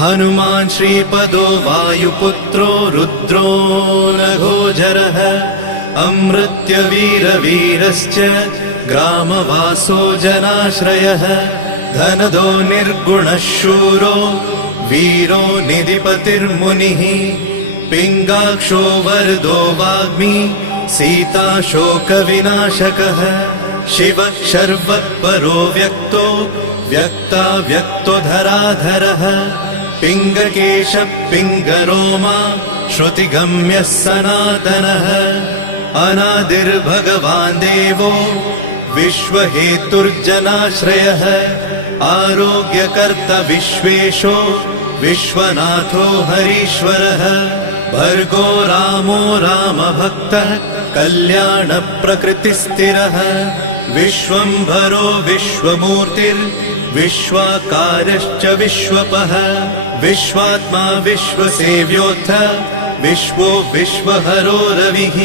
हनुमान् श्रीपदो वायुपुत्रो रुद्रो नघोजरः अमृत्यवीरवीरश्च ग्रामवासो जनाश्रयः धनदो निर्गुणः शूरो वीरो निधिपतिर्मुनिः पिङ्गाक्षो वरदो वाग्मी सीताशोकविनाशकः शिवः शर्वत्परो व्यक्तो व्यक्तो धराधरः पिङ्गकेशः पिङ्गरोमा श्रुतिगम्यः सनातनः अनादिर्भगवान् देवो विश्वहेतुर्जनाश्रयः आरोग्यकर्ता विश्वेशो विश्वनाथो हरीश्वरः भर्गो रामो रामभक्तः कल्याणप्रकृतिस्थिरः विश्वम्भरो विश्वमूर्तिर्विश्वाकारश्च विश्वपः विश्वात्मा विश्वसेव्योऽथ विश्वो विश्वहरो रविः